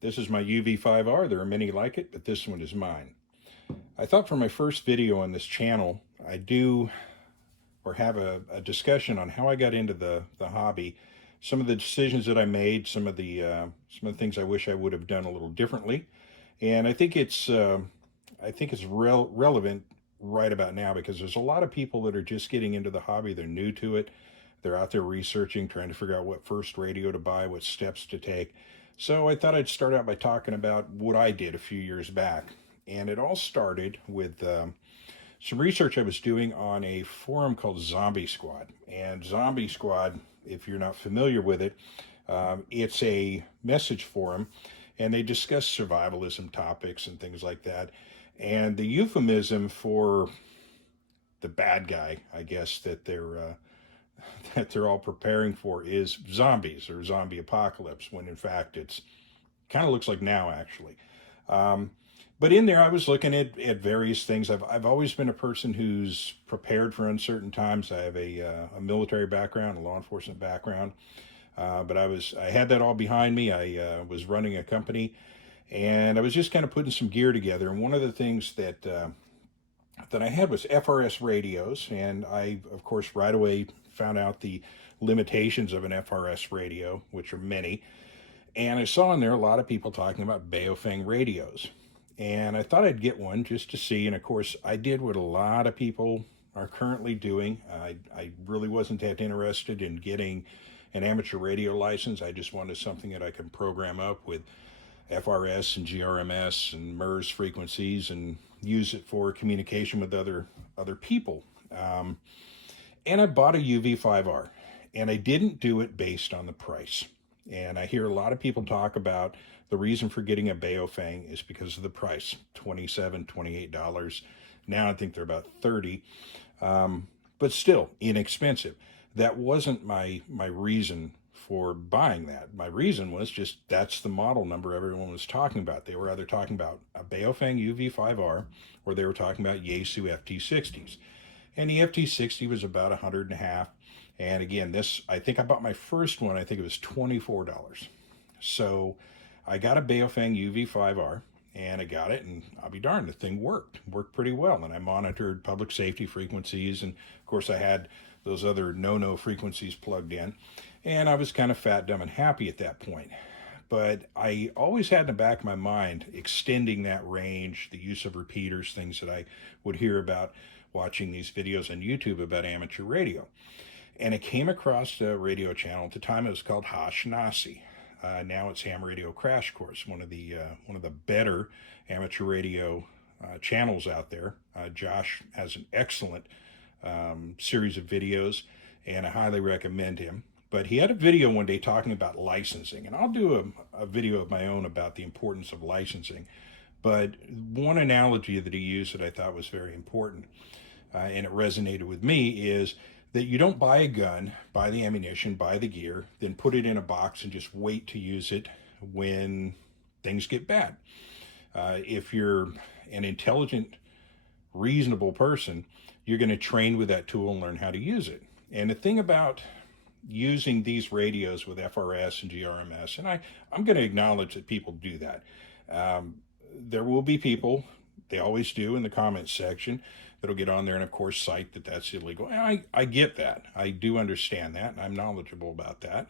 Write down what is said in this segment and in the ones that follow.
This is my UV-5R. There are many like it, but this one is mine. I thought for my first video on this channel, I do or have a discussion on how I got into the hobby, some of the decisions that I made, some of the things I wish I would have done a little differently, and I think it's relevant right about now because there's a lot of people that are just getting into the hobby. They're new to it. They're out there researching, trying to figure out what first radio to buy, what steps to take. So I thought I'd start out by talking about what I did a few years back. And it all started with some research I was doing on a forum called Zombie Squad. And Zombie Squad, if you're not familiar with it, it's a message forum, and they discuss survivalism topics and things like that. And the euphemism for the bad guy, I guess, that they're all preparing for is zombies or zombie apocalypse, when in fact it's kind of looks like now, actually. But in there, I was looking at various things. I've always been a person who's prepared for uncertain times. I have a military background, a law enforcement background, but I had that all behind me. I was running a company, and I was just kind of putting some gear together. And one of the things that I had was FRS radios, and I, of course, right away found out the limitations of an FRS radio, which are many. And I saw in there a lot of people talking about Baofeng radios. And I thought I'd get one just to see. And of course, I did what a lot of people are currently doing. I really wasn't that interested in getting an amateur radio license. I just wanted something that I could program up with FRS and GRMS and MERS frequencies and use it for communication with other people. And I bought a UV-5R, and I didn't do it based on the price. And I hear a lot of people talk about the reason for getting a Baofeng is because of the price, $27, $28. Now I think they're about $30, but still inexpensive. That wasn't my reason for buying that. My reason was just that's the model number everyone was talking about. They were either talking about a Baofeng UV-5R or they were talking about Yaesu FT60s. And the FT60 was about $100.50. And again, I think I bought my first one, I think it was $24. So I got a Baofeng UV-5R, and I got it, and I'll be darned, the thing worked pretty well. And I monitored public safety frequencies, and of course I had those other no-no frequencies plugged in, and I was kind of fat, dumb, and happy at that point. But I always had in the back of my mind extending that range, the use of repeaters, things that I would hear about watching these videos on YouTube about amateur radio. And I came across a radio channel. At the time it was called Hash Nasi. Now it's Ham Radio Crash Course, one of the better amateur radio channels out there. Josh has an excellent series of videos, and I highly recommend him. But he had a video one day talking about licensing, and I'll do a video of my own about the importance of licensing. But one analogy that he used that I thought was very important, and it resonated with me, is that you don't buy a gun, buy the ammunition, buy the gear, then put it in a box and just wait to use it when things get bad. If you're an intelligent, reasonable person, you're going to train with that tool and learn how to use it. And the thing about using these radios with FRS and GRMS, and I'm going to acknowledge that people do that. There will be people, they always do in the comments section, that'll get on there and of course cite that that's illegal. And I get that. I do understand that, and I'm knowledgeable about that.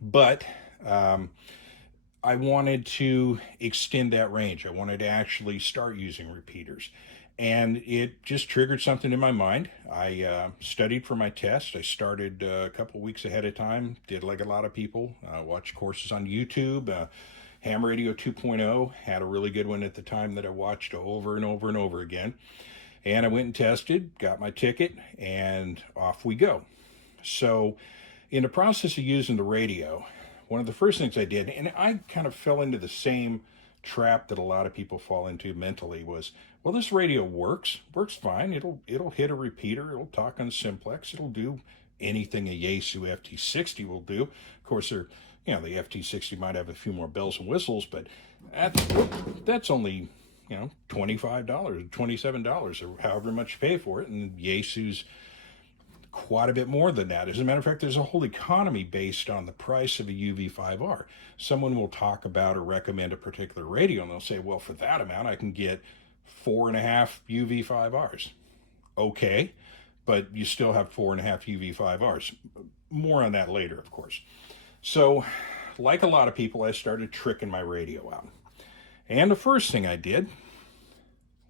But I wanted to extend that range. I wanted to actually start using repeaters. And it just triggered something in my mind. I studied for my test. I started a couple weeks ahead of time, did like a lot of people, watched courses on YouTube. Ham Radio 2.0 had a really good one at the time that I watched over and over and over again. And I went and tested, got my ticket, and off we go. So in the process of using the radio, one of the first things I did, and I kind of fell into the same trap that a lot of people fall into mentally, was, well, this radio works fine. It'll hit a repeater, it'll talk on simplex, it'll do anything a Yaesu FT60 will do. Of course, the FT60 might have a few more bells and whistles, but that's only, $25, $27, or however much you pay for it. And Yaesu's quite a bit more than that. As a matter of fact, there's a whole economy based on the price of a UV-5R. Someone will talk about or recommend a particular radio, and they'll say, well, for that amount, I can get 4.5 UV-5Rs. Okay, but you still have 4.5 UV-5Rs. More on that later, of course. So, like a lot of people, I started tricking my radio out. And the first thing I did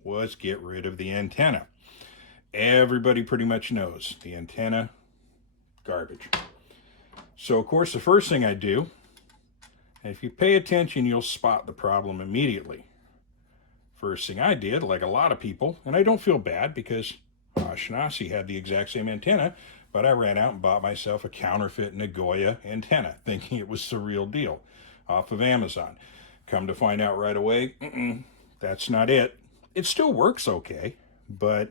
was get rid of the antenna. Everybody pretty much knows the antenna, garbage. So, of course, the first thing I do, and if you pay attention, you'll spot the problem immediately. First thing I did, like a lot of people, and I don't feel bad because Ashnasi had the exact same antenna, but I ran out and bought myself a counterfeit Nagoya antenna, thinking it was the real deal, off of Amazon. Come to find out right away, that's not it. It still works okay, but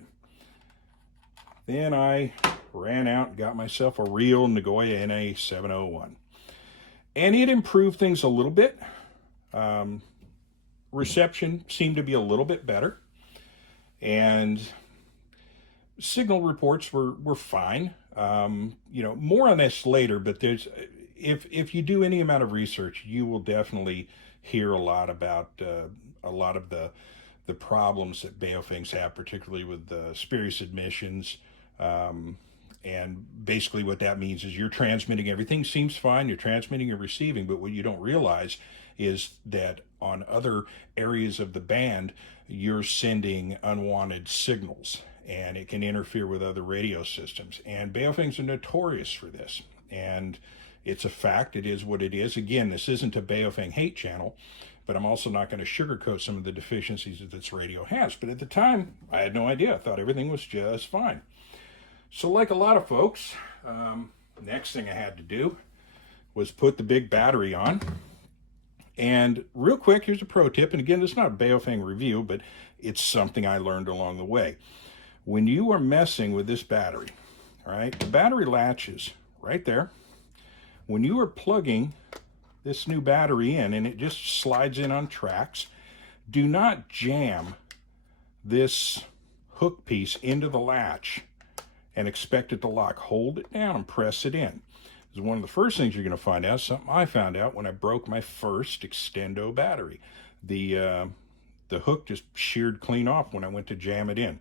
then I ran out and got myself a real Nagoya NA701. And it improved things a little bit. Reception seemed to be a little bit better. And signal reports were fine. More on this later, but if you do any amount of research, you will definitely hear a lot about a lot of the problems that Baofengs have, particularly with spurious emissions. And basically what that means is you're transmitting, everything seems fine, you're transmitting and receiving, but what you don't realize is that on other areas of the band, you're sending unwanted signals, and it can interfere with other radio systems. And Baofengs are notorious for this. And it's a fact, it is what it is. Again, this isn't a Baofeng hate channel, but I'm also not going to sugarcoat some of the deficiencies that this radio has. But at the time, I had no idea. I thought everything was just fine. So like a lot of folks, next thing I had to do was put the big battery on. And real quick, here's a pro tip. And again, this is not a Baofeng review, but it's something I learned along the way. When you are messing with this battery, all right, the battery latches right there. When you are plugging this new battery in and it just slides in on tracks, do not jam this hook piece into the latch and expect it to lock. Hold it down and press it in. This is one of the first things you're going to find out, something I found out when I broke my first Extendo battery. The hook just sheared clean off when I went to jam it in.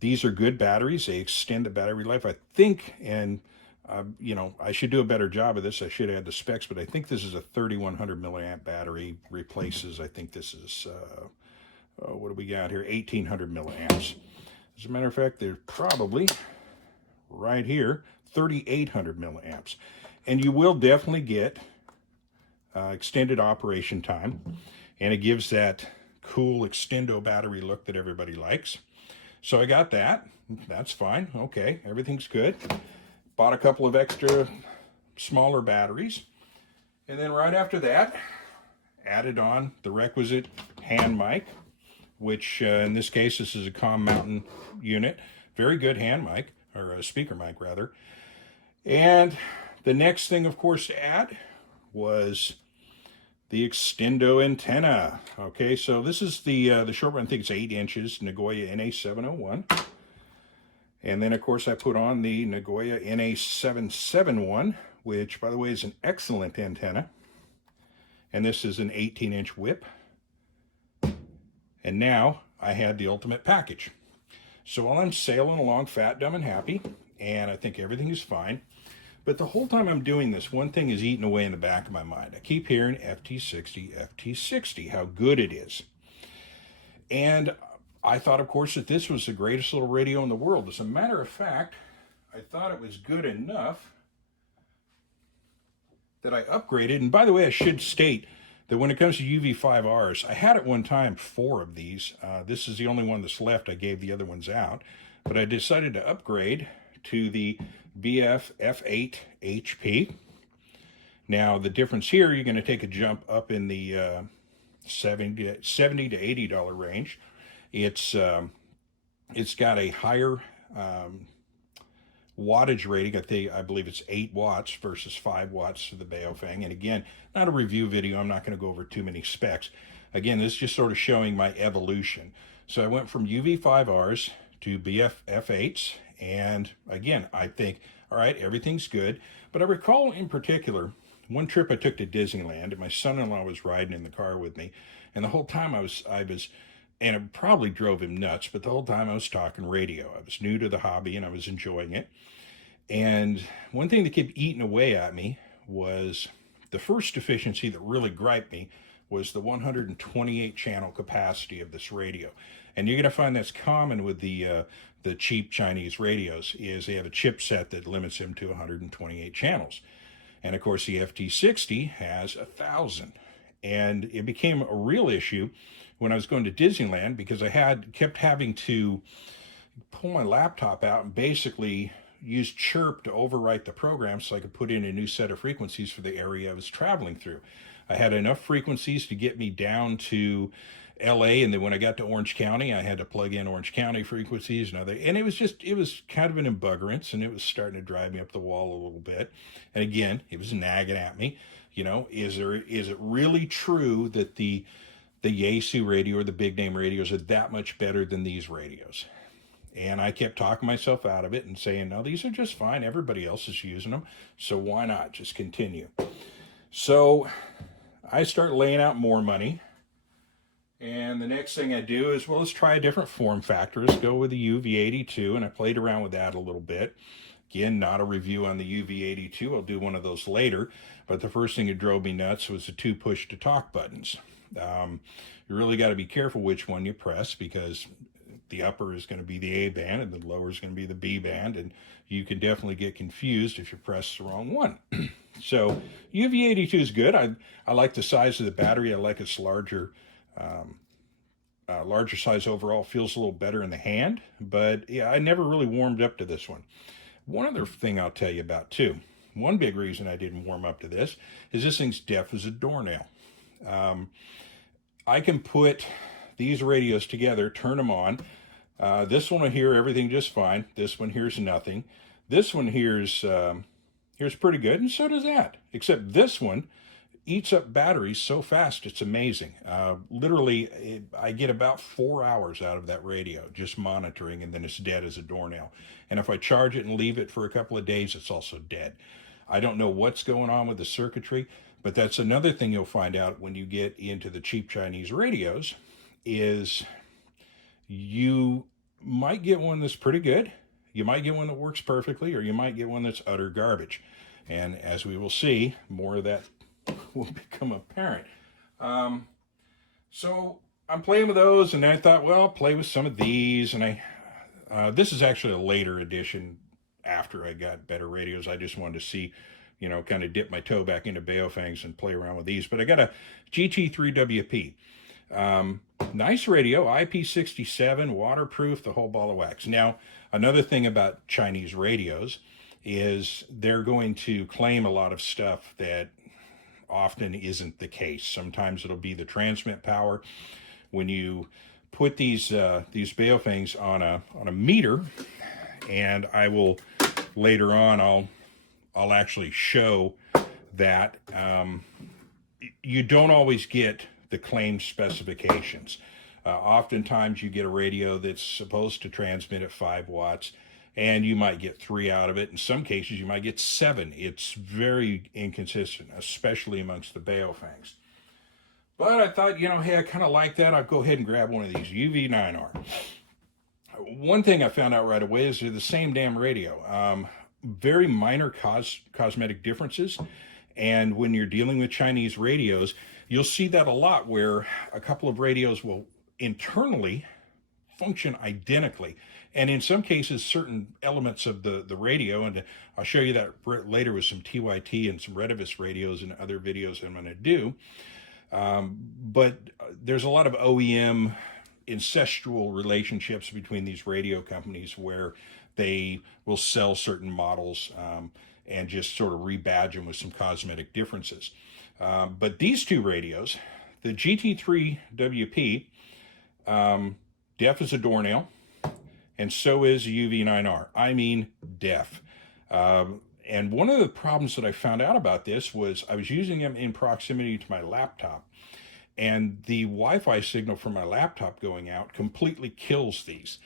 These are good batteries. They extend the battery life, I think, and I should do a better job of this. I should add the specs, but I think this is a 3100 milliamp battery. Replaces, I think this is, what do we got here? 1800 milliamps. As a matter of fact, they're probably right here, 3800 milliamps. And you will definitely get extended operation time, and it gives that cool Extendo battery look that everybody likes. So I got that. That's fine. Okay, everything's good. Bought a couple of extra smaller batteries. And then right after that, added on the requisite hand mic, which in this case, this is a Com Mountain unit. Very good hand mic, or a speaker mic rather. And the next thing, of course, to add was the Extendo antenna. Okay, so this is the short one. I think it's 8 inches, Nagoya NA701. And then, of course, I put on the Nagoya NA771, which, by the way, is an excellent antenna. And this is an 18-inch whip. And now I had the ultimate package. So while I'm sailing along fat, dumb, and happy, and I think everything is fine, but the whole time I'm doing this, one thing is eating away in the back of my mind. I keep hearing FT60, FT60, how good it is. And I thought, of course, that this was the greatest little radio in the world. As a matter of fact, I thought it was good enough that I upgraded. And by the way, I should state that when it comes to UV-5Rs, I had at one time 4 of these. This is the only one that's left. I gave the other ones out. But I decided to upgrade to the BF F8 HP. Now, the difference here, you're going to take a jump up in the $70 to $80 range. It's got a higher wattage rating. I believe it's 8 watts versus 5 watts for the Baofeng. And again, not a review video. I'm not going to go over too many specs. Again, this is just sort of showing my evolution. So I went from UV-5Rs to BF F8s, And again, I think, all right, everything's good. But I recall in particular, one trip I took to Disneyland, and my son-in-law was riding in the car with me. And the whole time and it probably drove him nuts, but the whole time I was talking radio. I was new to the hobby and I was enjoying it. And one thing that kept eating away at me was the first deficiency that really griped me was the 128 channel capacity of this radio. And you're going to find that's common with the cheap Chinese radios, is they have a chipset that limits them to 128 channels. And of course, the FT60 has 1,000. And it became a real issue when I was going to Disneyland, because I kept having to pull my laptop out and basically use Chirp to overwrite the program so I could put in a new set of frequencies for the area I was traveling through. I had enough frequencies to get me down to LA, and then when I got to Orange County, I had to plug in Orange County frequencies and it was kind of an embuggerance, and it was starting to drive me up the wall a little bit. And again, it was nagging at me, is it really true that the Yaesu radio or the big name radios are that much better than these radios? And I kept talking myself out of it and saying, no, these are just fine. Everybody else is using them, so why not just continue? So I start laying out more money. And the next thing I do is, well, let's try a different form factor. Let's go with the UV-82, and I played around with that a little bit. Again, not a review on the UV-82. I'll do one of those later. But the first thing that drove me nuts was the 2 push-to-talk buttons. You really got to be careful which one you press, because the upper is going to be the A band and the lower is going to be the B band, and you can definitely get confused if you press the wrong one. So UV-82 is good. I like the size of the battery. I like its larger size overall. Feels a little better in the hand, but yeah, I never really warmed up to this one. One other thing I'll tell you about too, one big reason I didn't warm up to this is this thing's deaf as a doornail. I can put these radios together, turn them on. This one will hear everything just fine. This one hears nothing. This one hears pretty good, and so does that. Except this one eats up batteries so fast, it's amazing. Literally, I get about 4 hours out of that radio just monitoring, and then it's dead as a doornail. And if I charge it and leave it for a couple of days, it's also dead. I don't know what's going on with the circuitry, but that's another thing you'll find out when you get into the cheap Chinese radios, is you might get one that's pretty good, you might get one that works perfectly, or you might get one that's utter garbage. And as we will see, more of that will become apparent. So I'm playing with those, and then I thought, well, I'll play with some of these. And this is actually a later edition after I got better radios. I just wanted to see, kind of dip my toe back into Baofengs and play around with these. But I got a GT3WP. Nice radio, IP67, waterproof, the whole ball of wax. Now, another thing about Chinese radios is they're going to claim a lot of stuff that often isn't the case. Sometimes it'll be the transmit power. When you put these Baofengs on a meter, and I will later on, I'll actually show that you don't always get the claimed specifications. Oftentimes you get a radio that's supposed to transmit at 5 watts, and you might get 3 out of it. In some cases, you might get 7. It's very inconsistent, especially amongst the Baofengs. But I thought, hey, I kind of like that. I'll go ahead and grab one of these UV-9R. One thing I found out right away is they're the same damn radio. Very minor cosmetic differences. And when you're dealing with Chinese radios, you'll see that a lot, where a couple of radios will internally function identically. And in some cases, certain elements of the radio, and I'll show you that later with some TYT and some Retevis radios and other videos I'm going to do. But there's a lot of OEM incestual relationships between these radio companies, where they will sell certain models and just sort of rebadge them with some cosmetic differences. But these two radios, the GT3WP, deaf as a doornail, and so is UV-9R. I mean deaf. And one of the problems that I found out about this was I was using them in proximity to my laptop, and the Wi-Fi signal from my laptop going out completely kills these.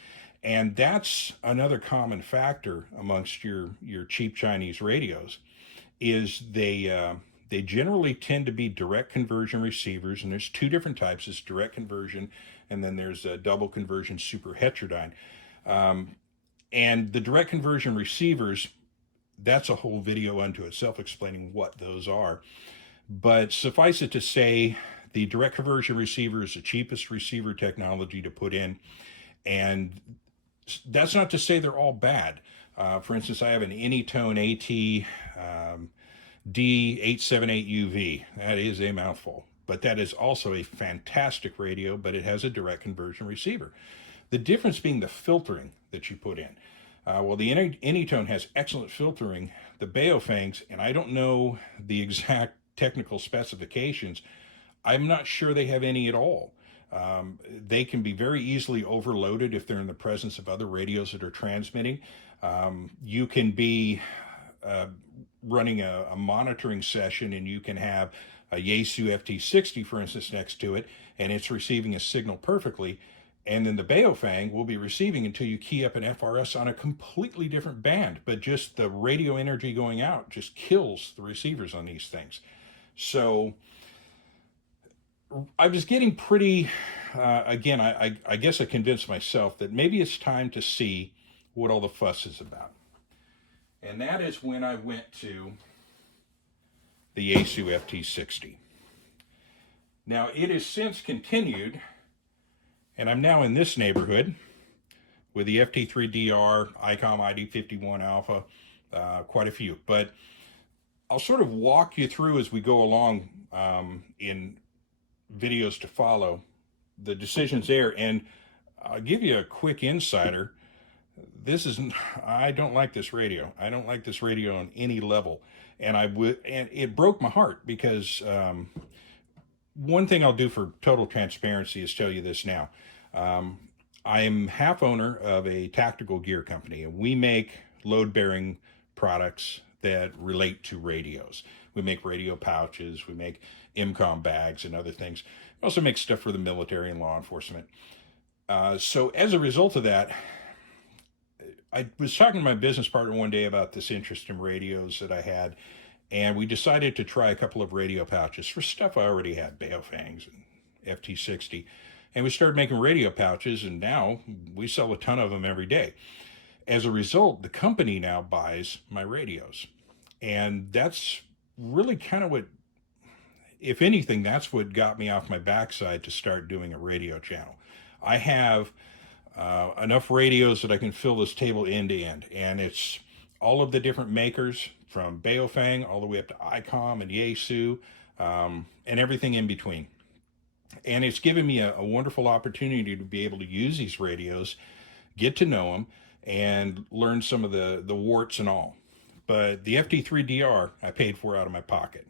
And that's another common factor amongst your cheap Chinese radios, is they generally tend to be direct conversion receivers, and there's two different types. There's direct conversion, and then there's a double conversion super heterodyne. And the direct conversion receivers, that's a whole video unto itself explaining what those are. But suffice it to say, the direct conversion receiver is the cheapest receiver technology to put in. And that's not to say they're all bad. For instance, I have an Anytone AT D878 UV. That is a mouthful, but that is also a fantastic radio, but it has a direct conversion receiver. The difference being the filtering that you put in. Well, the Anytone has excellent filtering. The Baofengs, and I don't know the exact technical specifications, I'm not sure they have any at all. They can be very easily overloaded if they're in the presence of other radios that are transmitting. You can be running a monitoring session, and you can have a Yaesu FT60, for instance, next to it, and it's receiving a signal perfectly. And then the Baofeng will be receiving until you key up an FRS on a completely different band, but just the radio energy going out just kills the receivers on these things. So I was getting pretty, again, I guess I convinced myself that maybe it's time to see what all the fuss is about. And that is when I went to the Yaesu FT60. Now, it has since continued, and I'm now in this neighborhood with the FT3DR, ICOM ID51 Alpha, quite a few. But I'll sort of walk you through as we go along in videos to follow the decisions there. And I'll give you a quick insider. I don't like this radio. I don't like this radio on any level. And it broke my heart because one thing I'll do for total transparency is tell you this now. I am half owner of a tactical gear company, and we make load-bearing products that relate to radios. We make radio pouches, we make IMCOM bags and other things. We also make stuff for the military and law enforcement. So as a result of that, I was talking to my business partner one day about this interest in radios that I had, and we decided to try a couple of radio pouches for stuff I already had, Baofengs and FT60. And we started making radio pouches, and now we sell a ton of them every day. As a result, the company now buys my radios. And that's really kind of what, if anything, that's what got me off my backside to start doing a radio channel. I have enough radios that I can fill this table end to end. And it's all of the different makers, from Baofeng all the way up to ICOM and Yaesu, and everything in between. And it's given me a wonderful opportunity to be able to use these radios, get to know them, and learn some of the warts and all. But the FT3DR I paid for out of my pocket.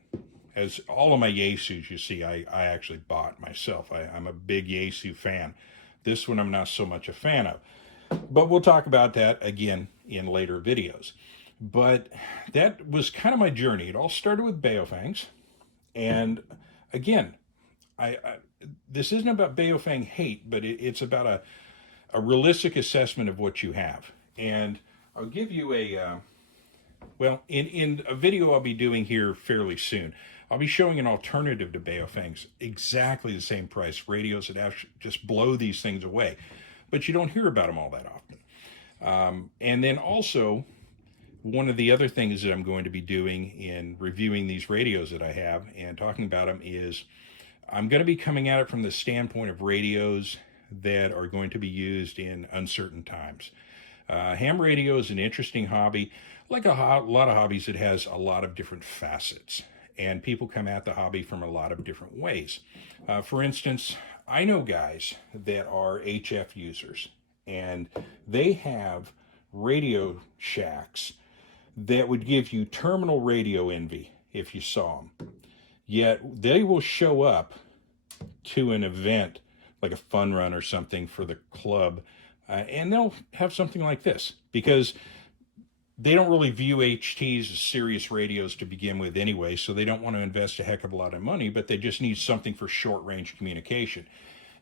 As all of my Yaesus, you see, I actually bought myself. I'm a big Yaesu fan. This one I'm not so much a fan of. But we'll talk about that again in later videos. But that was kind of my journey. It all started with Baofengs. And again, this isn't about Baofeng hate, but it's about a realistic assessment of what you have. And I'll give you in a video I'll be doing here fairly soon, I'll be showing an alternative to Baofengs, exactly the same price, radios that actually just blow these things away. But you don't hear about them all that often. And then also, one of the other things that I'm going to be doing in reviewing these radios that I have and talking about them is I'm going to be coming at it from the standpoint of radios that are going to be used in uncertain times. Ham radio is an interesting hobby. Like a lot of hobbies, it has a lot of different facets, and people come at the hobby from a lot of different ways. For instance, I know guys that are HF users, and they have Radio Shacks that would give you terminal radio envy if you saw them. Yet they will show up to an event like a fun run or something for the club, and they'll have something like this because they don't really view HTs as serious radios to begin with anyway, so they don't want to invest a heck of a lot of money, but they just need something for short-range communication.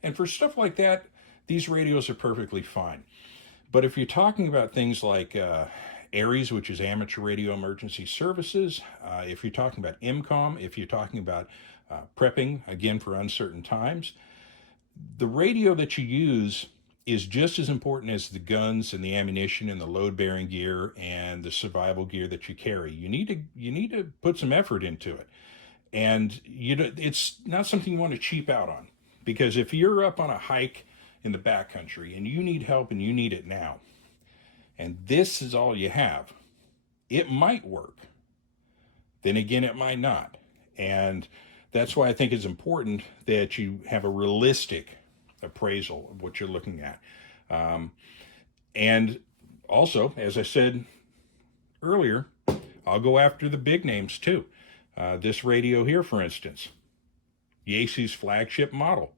And for stuff like that, these radios are perfectly fine. But if you're talking about things like ARES, which is Amateur Radio Emergency Services, if you're talking about MCOM, if you're talking about prepping, again, for uncertain times, the radio that you use is just as important as the guns and the ammunition and the load-bearing gear and the survival gear that you carry. You need to put some effort into it, and it's not something you want to cheap out on, because if you're up on a hike in the backcountry and you need help and you need it now, and this is all you have, it might work. Then again, it might not. And that's why I think it's important that you have a realistic appraisal of what you're looking at. And also, as I said earlier, I'll go after the big names too. This radio here, for instance, Yaesu's flagship model.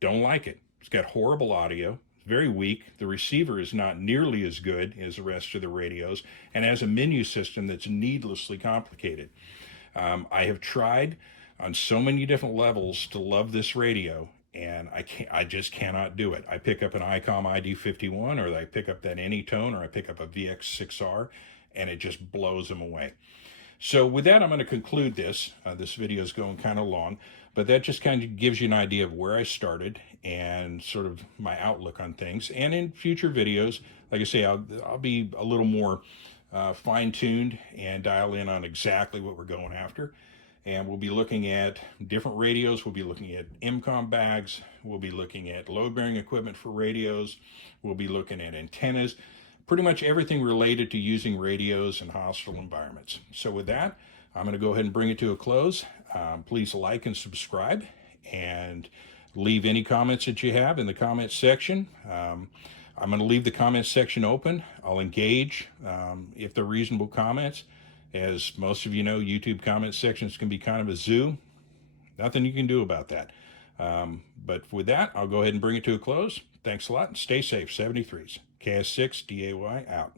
Don't like it. It's got horrible audio. It's very weak. The receiver is not nearly as good as the rest of the radios, and has a menu system that's needlessly complicated. I have tried on so many different levels to love this radio, and I just cannot do it. I pick up an ICOM ID51, or I pick up that Anytone, or I pick up a VX6R, and it just blows them away. So with that, I'm going to conclude this. This video is going kind of long, but that just kind of gives you an idea of where I started and sort of my outlook on things. And in future videos, like I say, I'll be a little more fine-tuned and dial in on exactly what we're going after. And we'll be looking at different radios. We'll be looking at MCOM bags. We'll be looking at load-bearing equipment for radios. We'll be looking at antennas. Pretty much everything related to using radios in hostile environments. So with that, I'm going to go ahead and bring it to a close. Please like and subscribe, and leave any comments that you have in the comments section. I'm going to leave the comments section open. I'll engage if they're reasonable comments. As most of you know, YouTube comment sections can be kind of a zoo. Nothing you can do about that. But with that, I'll go ahead and bring it to a close. Thanks a lot, and stay safe. 73s. KS6 DAY out.